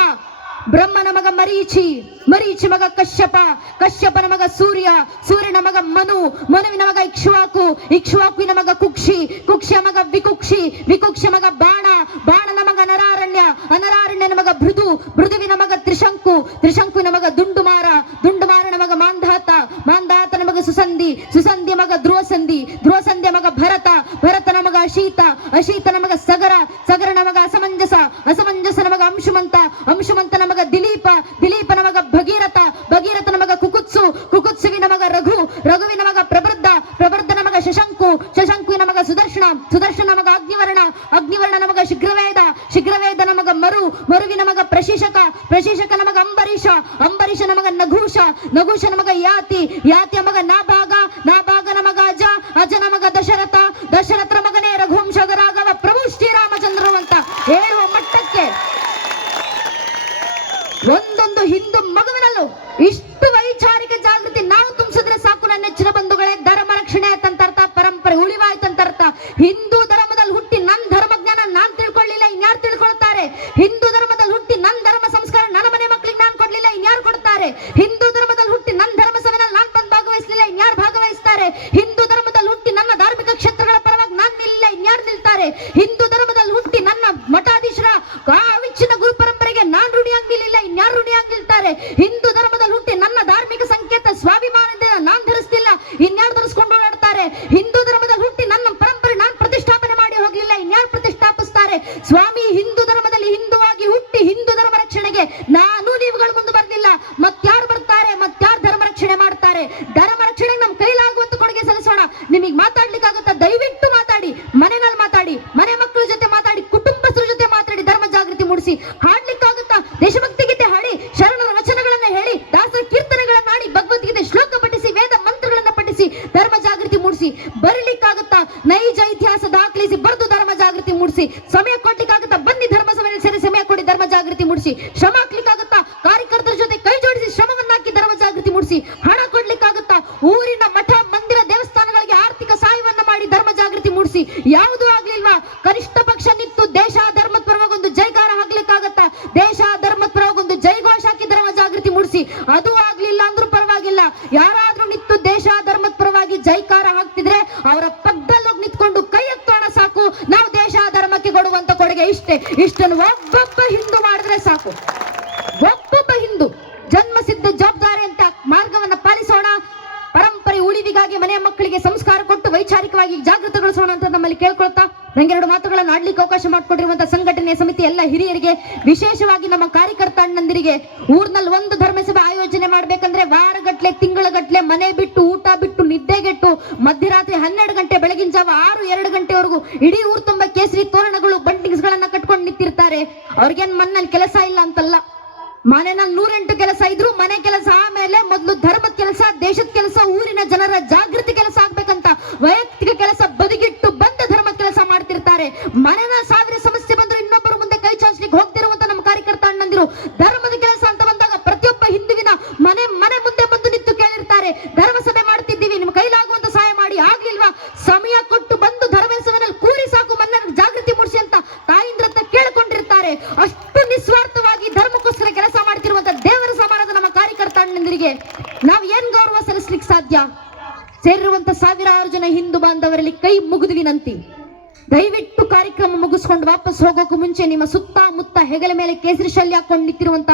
ಬ್ರಹ್ಮನ ಮಗ ಮರೀಚಿ, ಮರೀಚಿ ಮಗ ಕಶ್ಯಪ, ಕಶ್ಯಪನ ಮಗ ಸೂರ್ಯ, ಸೂರ್ಯನ ಮಗ ಮನು, ಮನುವಿನ ಮಗ ಇಕ್ಷ್ವಾಕು, ಇಕ್ಷ್ವಾಕುವಿನ ಮಗ ಕುಕ್ಷಿ, ಕುಕ್ಷಿಯ ಮಗ ವಿಕುಕ್ಷಿ, ವಿಕುಕ್ಷಿಯ ಮಗ ಬಾಣ, ಬಾಣನ ಮಗ ನರಾರಣ್ಯ, ಅನರಾರಣ್ಯನ ಮಗ ಭೃದು, ಭೃದುವಿನ ಮಗ ತ್ರಿಶಂಕು, ತ್ರಿಶಂಕುವಿನ ಮಗ ದುಂಡುಮಾರ, ದುಂಡುಮಾರನ ಮಗ ಮಾಂಧಾತ, ಮಾಂಧಾತನ ಮಗ ಸುಸಂಧಿ, ಸುಸಂಧಿಯ ಮಗ ಧ್ರುವಸಂಧಿ, ಧ್ರುವಸಂಧಿಯ ಮಗ ಭರತ, ಭರತನ ಮಗ ಅಶೀತ, ಅಶೀತನ ಮಗ ಸಗರ, ಸಗರನ ಮಗ ಅಸಮಂಜಸ, ಅಸಮಂಜಸನ ಮಗ ಅಂಶುಮಂತ, ಅಂಶುಮಂತನ ಮಗ ದಿಲೀಪ, ದಿಲೀಪನ ಮಗ ಭಗೀರಥ, ಭಗೀರಥನ ಮಗ ಕುಕುತ್ಸು, ಕುಕುತ್ಸುವಿನ ಮಗ ರಘು, ರಘುವಿನ ಮಗ ಪ್ರವೃದ್ಧ, ಪ್ರವೃದ್ಧನ ಮಗ ಶಶಂಕು, ಶಶಂಕುವಿನ ಮಗ ಸುದರ್ಶನ, ಸುದರ್ಶನ ಮಗ ಅಗ್ನಿವರ್ಣ, ಅಗ್ನಿವರ್ಣನ ಮಗ ಶೀಘ್ರವೇದ, ಶೀಘ್ರವೇದನ ಮಗ ಮರು, ಮರುವಿನ ಮಗ ಪ್ರಶಿಷಕ, ಪ್ರಶಿಷಕನ ಮಗ ಅಂಬರೀಷ, ಅಂಬರೀಷನ ಮಗ ನಘೂಷ, ನಘೂಷನ ಮಗ ಯಾತಿ, ಯಾತಿಯ ಮಗ ನಾಭಾಗ, ನಾಭಾಗನ ಮಗ ಅಜ, ಅಜನ ಮಗ ದಶರಥ, ದಶರಥನ ಮಗನೇ ರಘುವಂಶದ ರಾಘವ ಪ್ರಭು ಶ್ರೀರಾಮಚಂದ್ರರು ಅಂತ ಹೇಳುವ ಮಟ್ಟಕ್ಕೆ ಒಂದೊಂದು ಹಿಂದೂ ಮಗುವಿನಲ್ಲೂ ಇಷ್ಟು ವೈಚಾರಿಕ ಜಾಗೃತಿ ನಾವು ತುಂಬಿಸಿದ್ರೆ ಸಾಕು. ನನ್ನ ನೆಚ್ಚಿನ ಬಂಧುಗಳೇ, ಧರ್ಮ ರಕ್ಷಣೆ ಆಯ್ತಂತ ಪರಂಪರೆ ಉಳಿವಾಯ್ತಂತ ಅರ್ಥ. ಹಿಂದೂ ಧರ್ಮದಲ್ಲಿ ಹುಟ್ಟಿ ನನ್ನ ಧರ್ಮಜ್ಞಾನ ನಾನ್ ತಿಳ್ಕೊಳ್ಳಿಲ್ಲ, ಇನ್ಯಾರು ತಿಳ್ಕೊಳ್ತಾರೆ? ಹಿಂದೂ ಧರ್ಮದಲ್ಲಿ ಹುಟ್ಟಿ ನನ್ನ ಧರ್ಮ ಸಂಸ್ಕಾರ ನನ್ನ ಮನೆ ಮಕ್ಕಳಿಗೆ ನಾನ್ ಕೊಡ್ಲಿಲ್ಲ, ಇನ್ಯಾರು ಕೊಡ್ತಾರೆ? ಹಿಂದೂ ಧರ್ಮದಲ್ಲಿ ಹುಟ್ಟಿ ನನ್ನ ಧರ್ಮ ಸಭೆಯಲ್ಲಿ ನಾನ್ ಬಂದು ಭಾಗವಹಿಸಲಿಲ್ಲ, ಇನ್ಯಾರು ಭಾಗವಹಿಸ್ತಾರೆ? ಹಿಂದೂ ಧರ್ಮದಲ್ಲಿ ಹುಟ್ಟಿ ನನ್ನ ಧಾರ್ಮಿಕ ಕ್ಷೇತ್ರಗಳ ಪರವಾಗಿ ನಾನ್ ನಿಲ್ಲ, ಇನ್ಯಾರು ನಿಲ್ತಾರೆ? ಹಿಂದೂ ಧರ್ಮದಲ್ಲಿ ಹುಟ್ಟಿ ನನ್ನ ಮಠಾಧೀಶರ ಅವಿಚ್ಛಿನ್ನ ಗುರು ಪರಂಪರೆಗೆ ನಾನ್ ಋಣಿಯಾಗಿ ನಿಲ್ಲಿಲ್ಲ, ಇನ್ಯಾರು ಋಣಿಯಾಗಿ ನಿಲ್ತಾರೆ? ಹಿಂದೂ ಧರ್ಮದಲ್ಲಿ ಹುಟ್ಟಿ ನನ್ನ ಧಾರ್ಮಿಕ ಸಂಕೇತ ಸ್ವಾಭಿಮಾನದಿಂದ ನಾನ್ ಧರಿಸ್ತಿಲ್ಲ, ಇನ್ಯಾರು ಧರಿಸ್ಕೊಂಡು ಓಡಾಡ್ತಾರೆ? ಹಿಂದೂ ಧರ್ಮದಲ್ಲಿ ಹುಟ್ಟಿ ನನ್ನ ಪರಂಪರೆ ನಾನ್ ಪ್ರತಿಷ್ಠಾಪನೆ ಮಾಡಿ ಹೋಗ್ಲಿಲ್ಲ, ಇನ್ಯಾರು ಪ್ರತಿಷ್ಠಾಪಿಸ್ತಾರೆ? ಸ್ವಾಮಿ, ಹಿಂದೂ ಧರ್ಮದಲ್ಲಿ ಹಿಂದುವಾಗಿ ಹುಟ್ಟಿ ಹಿಂದೂ ಧರ್ಮ ರಕ್ಷಣೆಗೆ ನಾನು ನೀವುಗಳು ಮುಂದೆ ಬರ್ಲಿಲ್ಲ, ಮತ್ಯಾರು ಬರ್ತಾರೆ? ಮತ್ಯಾರು ಧರ್ಮ ರಕ್ಷಣೆ ಮಾಡ್ತಾರೆ? ಧರ್ಮ ರಕ್ಷಣೆಗೆ ನಮ್ಮ ಕೈಲಾಗುವಂತ ಕೊಡುಗೆ ಸಲ್ಲಿಸೋಣ. ನಿಮಗೆ ಮಾತಾಡ್ಲಿಕ್ಕಾಗುತ್ತಾ? ದಯವಿಟ್ಟು ಮಾತಾಡಿ, ಮನೆಯಲ್ಲಿ ಮಾತಾಡಿ, ಮನೆ ಮಕ್ಕಳ ಜೊತೆ ಮಾತಾಡಿ, ಕುಟುಂಬಸ್ಥರ ಜೊತೆ ಮಾತಾಡಿ, ಧರ್ಮ ಜಾಗೃತಿ ಮೂಡಿಸಿ. ಹಾಡ್ಲಿಕ್ಕಾಗುತ್ತಾ? ದೇಶಭಕ್ತಿ ಗೀತೆ ಹಾಡಿ, ಶರಣರ ವಚನಗಳನ್ನ ಹೇಳಿ ಪರವಾಗಿ ಧರ್ಮ ಜಾಗೃತಿ ಮೂಡಿಸಿ. ಅದು ಆಗ್ಲಿಲ್ಲ ಅಂದ್ರೂ ಪರವಾಗಿಲ್ಲ, ಯಾರಾದ್ರೂ ನಿಂತು ದೇಶ ಧರ್ಮದ ಪರವಾಗಿ ಜೈಕಾರ ಹಾಕ್ತಿದ್ರೆ ಅವರ ಪಕ್ಕದಲ್ಲಿ ಹೋಗಿ ನಿಂತ್ಕೊಂಡು ಕೈ ಎತ್ತೋಣ ಸಾಕು. ನಾವು ದೇಶ ಧರ್ಮಕ್ಕೆ ಕೊಡುವಂತ ಕೊಡುಗೆ ಇಷ್ಟೇ. ಇಷ್ಟನ್ನು ಒಬ್ಬೊಬ್ಬ ಹಿಂದೂ ಮಾಡಿದ್ರೆ ಸಾಕು. ಒಬ್ಬೊಬ್ಬ ಹಿಂದೂ ಜನ್ಮಸಿದ್ಧ ಜವಾಬ್ದಾರಿ ಅಂತ ಮಾರ್ಗವನ್ನ ಪಾಲಿಸೋಣ. ಪರಂಪರೆ ಉಳಿವಿಗಾಗಿ ಮನೆಯ ಮಕ್ಕಳಿಗೆ ಸಂಸ್ಕಾರ ಕೊಟ್ಟು ವೈಚಾರಿಕವಾಗಿ ಜಾಗೃತಗೊಳಿಸೋಣ ಅಂತ ನಮ್ಮಲ್ಲಿ ಕೇಳ್ಕೊಳ್ತಾ ನಂಗೆರಡು ಮಾತುಗಳನ್ನು ಆಡ್ಲಿಕ್ಕೆ ಅವಕಾಶ ಮಾಡಿಕೊಟ್ಟಿರುವಂತಹ ಸಂಘಟನೆಯ ಸಮಿತಿ ಎಲ್ಲ ಹಿರಿಯರಿಗೆ, ವಿಶೇಷವಾಗಿ ನಮ್ಮ ಕಾರ್ಯಕರ್ತ ಅಣ್ಣಂದಿರಿಗೆ, ಊರ್ನಲ್ಲಿ ಒಂದು ಧರ್ಮಸಭೆ ಆಯೋಜನೆ ಮಾಡ್ಬೇಕಂದ್ರೆ ವಾರಗಟ್ಲೆ ತಿಂಗಳಗಟ್ಲೆ ಮನೆ ಬಿಟ್ಟು ಊಟ ಬಿಟ್ಟು ನಿದ್ದೆಗೆಟ್ಟು ಮಧ್ಯರಾತ್ರಿ 12 ಗಂಟೆ ಬೆಳಗಿನ ಜಾವ 6-2 ಗಂಟೆವರೆಗೂ ಇಡೀ ಊರ್ ತುಂಬಾ ಕೇಸರಿ ತೋರಣಗಳು ಬಂಟಿಂಗ್ಸ್ ಗಳನ್ನ ಕಟ್ಕೊಂಡು ನಿಂತಿರ್ತಾರೆ. ಅವ್ರಿಗೇನ್ ಮಣ್ಣಲ್ಲಿ ಕೆಲಸ ಇಲ್ಲ ಅಂತಲ್ಲ, ಮನೆಯಲ್ಲಿ 108 ಕೆಲಸ ಇದ್ರು ಮನೆ ಕೆಲಸ ಆಮೇಲೆ ಮೊದಲು ಧರ್ಮದ ಕೆಲಸ, ದೇಶದ ಕೆಲಸ, ಊರಿನ ಜನರ ಜಾಗೃತಿ ಕೆಲಸ ಆಗ್ಬೇಕಂತ ವೈಯಕ್ತಿಕ ಕೆಲಸ ಬದಿಗಿಟ್ಟು ಬಂದ ಧರ್ಮದ ಕೆಲಸ ಮಾಡ್ತಿರ್ತಾರೆ. ಮನೆನ 1000 ಸಮಸ್ಯೆ ಬಂದ್ರು ಇನ್ನೊಬ್ಬರ ಮುಂದೆ ಕೈ ಚಾಚಲಿಕ್ಕೆ ಹೋಗ್ತಿರುವಂತ ನಮ್ಮ ಕಾರ್ಯಕರ್ತ ಅಣ್ಣಂದಿರು ಧರ್ಮದ ಕೆಲಸ ಅಂತ ಬಂದಾಗ ಪ್ರತಿಯೊಬ್ಬ ಹಿಂದುವಿನ ಮನೆ ಮುಂದೆ ಬಂದು ನಿಂತು ಕೇಳಿರ್ತಾರೆ, ಧರ್ಮ ಸಭೆ ಮಾಡ್ತಿದ್ದೀವಿ, ನಿಮ್ ಕೈಲಾಗುವಂತ ಸಹಾಯ ಮಾಡಿ. ಆಗ್ಲಿಲ್ವಾ, ಸಮಯ ಕೊಟ್ಟು ಬಂದು ಧರ್ಮ ಸಭೆಯಲ್ಲಿ ಕೂರಿ ಸಾಕು, ಮನ್ನ ಜಾಗೃತಿ ಮೂಡಿಸಿ ಅಂತ ತಾಯಿಂದ್ರತ್ತ ಕೇಳಿಕೊಂಡಿರ್ತಾರೆ. ಅಷ್ಟು ನಿಸ್ವಾರ್ಥವಾಗಿ ಧರ್ಮಕ್ಕೋಸ್ಕರ ಕೆಲಸ ಮಾಡ್ತಿರುವಂತ ದೇವರ ಸಮಾನದ ನಮ್ಮ ಕಾರ್ಯಕರ್ತ ಅಣ್ಣಂದಿರಿಗೆ ನಾವ್ ಏನ್ ಗೌರವ ಸಲ್ಲಿಸ್ಲಿಕ್ಕೆ ಸಾಧ್ಯ? ಸೇರಿರುವಂತ ಸಾವಿರಾರು ಜನ ಹಿಂದೂ ಬಾಂಧವರಲ್ಲಿ ಕೈ ಮುಗಿದು ವಿನಂತಿ, ದಯವಿಟ್ಟು ಕಾರ್ಯಕ್ರಮ ಮುಗಿಸ್ಕೊಂಡು ವಾಪಸ್ ಹೋಗೋಕೆ ಮುಂಚೆ ನಿಮ್ಮ ಸುತ್ತಮುತ್ತ ಹೆಗಲ ಮೇಲೆ ಕೇಸರಿ ಶಲ್ಯ ಹಾಕೊಂಡು ನಿಂತಿರುವಂತ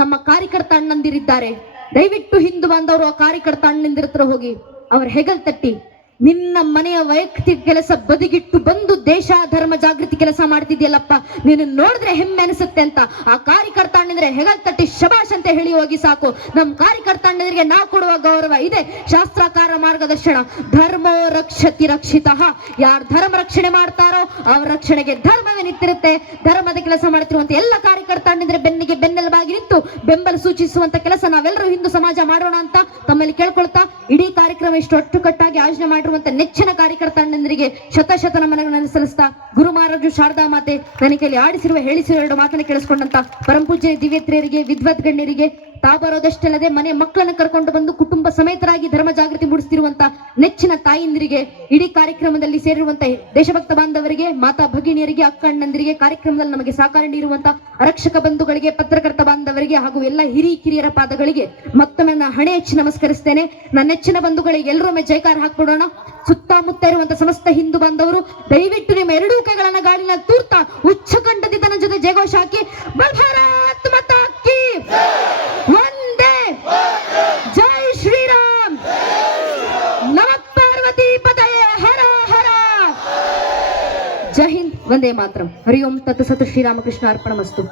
ನಮ್ಮ ಕಾರ್ಯಕರ್ತ ಅಣ್ಣಂದಿರಿದ್ದಾರೆ. ದಯವಿಟ್ಟು ಹಿಂದೂ ಬಾಂಧವರು ಆ ಕಾರ್ಯಕರ್ತ ಅಣ್ಣಂದಿರ ಹತ್ರ ಹೋಗಿ ಅವ್ರ ಹೆಗಲ್ ತಟ್ಟಿ, ನಿನ್ನ ಮನೆಯ ವೈಯಕ್ತಿಕ ಕೆಲಸ ಬದಿಗಿಟ್ಟು ಬಂದು ದೇಶ ಧರ್ಮ ಜಾಗೃತಿ ಕೆಲಸ ಮಾಡ್ತಿದ್ಯಲ್ಲಪ್ಪ, ನೀನು ನೋಡಿದ್ರೆ ಹೆಮ್ಮೆ ಅನಿಸುತ್ತೆ ಅಂತ ಆ ಕಾರ್ಯಕರ್ತ ಅಣ್ಣಿದ್ರೆ ಹೆಗಲ್ ತಟ್ಟಿ ಶಬಾಷ್ ಅಂತ ಹೇಳಿ ಹೋಗಿ ಸಾಕು. ನಮ್ಮ ಕಾರ್ಯಕರ್ತ ಅಣ್ಣಿದ್ರಿಗೆ ನಾವು ಕೊಡುವ ಗೌರವ ಇದೆ. ಶಾಸ್ತ್ರಾಕಾರ ಮಾರ್ಗದರ್ಶನ, ಧರ್ಮೋ ರಕ್ಷತಿ ರಕ್ಷಿತಃ. ಯಾರು ಧರ್ಮ ರಕ್ಷಣೆ ಮಾಡ್ತಾರೋ ಅವ್ರ ರಕ್ಷಣೆಗೆ ಧರ್ಮವೇ ನಿಂತಿರುತ್ತೆ. ಧರ್ಮದ ಕೆಲಸ ಮಾಡ್ತಿರುವಂತ ಎಲ್ಲ ಕಾರ್ಯಕರ್ತ ಅಣ್ಣಿದ್ರೆ ಬೆನ್ನಿಗೆ ಬೆನ್ನೆಲುಬಾಗಿ ನಿಂತು ಬೆಂಬಲ ಸೂಚಿಸುವಂತ ಕೆಲಸ ನಾವೆಲ್ಲರೂ ಹಿಂದೂ ಸಮಾಜ ಮಾಡೋಣ ಅಂತ ತಮ್ಮಲ್ಲಿ ಕೇಳ್ಕೊಳ್ತಾ, ಇಡೀ ಕಾರ್ಯಕ್ರಮ ಇಷ್ಟು ಅಚ್ಚುಕಟ್ಟಾಗಿ ಆಯೋಜನೆ ಮಾಡಿರುವಂತ ನೆಚ್ಚಿನ ಕಾರ್ಯಕರ್ತ ಅಣ್ಣಂದರಿಗೆ ಶತ ನಮನಗಳನ್ನು ಸಲ್ಲಿಸ್ತಾ, ಗುರು ಮಹಾರಾಜು ಶಾರದಾ ಮಾತೆ ನನಗೆ ಆಡಿಸಿರುವ ಹೇಳಿಸಿರುವ 2 ಮಾತನ್ನು ಕೇಳಿಸಿಕೊಂಡಂತ ಪರಂಪೂಜ್ಯ ದಿವ್ಯತ್ರಿಯರಿಗೆ, ವಿದ್ವತ್ ಗಣ್ಯರಿಗೆ, ತಾಬರೋದಷ್ಟಲ್ಲದೆ ಮನೆ ಮಕ್ಕಳನ್ನು ಕರ್ಕೊಂಡು ಬಂದು ಕುಟುಂಬ ಸಮೇತರಾಗಿ ಧರ್ಮ ಜಾಗೃತಿ ಮೂಡಿಸುತ್ತಿರುವಂತ ನೆಚ್ಚಿನ ತಾಯಿಂದಿರಿಗೆ, ಇಡೀ ಕಾರ್ಯಕ್ರಮದಲ್ಲಿ ಸೇರಿರುವಂತ ದೇಶಭಕ್ತ ಬಾಂಧವರಿಗೆ, ಮಾತಾ ಭಗಿನಿಯರಿಗೆ, ಅಕ್ಕ ಅಣ್ಣಂದಿರಿಗೆ, ಕಾರ್ಯಕ್ರಮದಲ್ಲಿ ನಮಗೆ ಸಹಕಾರ ನೀಡುವಂತ ಆರಕ್ಷಕ ಬಂಧುಗಳಿಗೆ, ಪತ್ರಕರ್ತ ಬಾಂಧವರಿಗೆ ಹಾಗೂ ಎಲ್ಲ ಕಿರಿಯರ ಪಾದಗಳಿಗೆ ಮತ್ತೊಮ್ಮೆ ನಾನು ಹಣೆ ಹೆಚ್ಚಿ ನಮಸ್ಕರಿಸ್ತೇನೆ. ನನ್ನ ನೆಚ್ಚಿನ ಬಂಧುಗಳಿಗೆ ಎಲ್ಲರೊಮ್ಮೆ ಜೈಕಾರ ಹಾಕ್ಬಿಡೋಣ. ಸುತ್ತಮುತ್ತ ಇರುವಂತ ಸಮಸ್ತ ಹಿಂದೂ ಬಾಂಧವರು ದಯವಿಟ್ಟು ನಿಮ್ಮ 2 ಕೈಗಳನ್ನ ಗಾಳಿನ ತೂರ್ತಾ ಉಚ್ಚಕಂಠದಿ ತನ್ನ ಜೊತೆ ಜಯಘೋಷ ಹಾಕಿ, ಭಾರತ್ ಮಾತಾ ಕಿ ವಂದೇ, ಜೈ ಶ್ರೀರಾಮ್, ನಮಃ ಪಾರ್ವತಿ ಪತಯೇ ಹರ ಹರ, ಜೈ ಹಿಂದ್, ವಂದೇ ಮಾತರಂ. ಹರಿ ಓಂ ತತ್ ಸತ್. ಶ್ರೀರಾಮಕೃಷ್ಣ ಅರ್ಪಣಮಸ್ತು.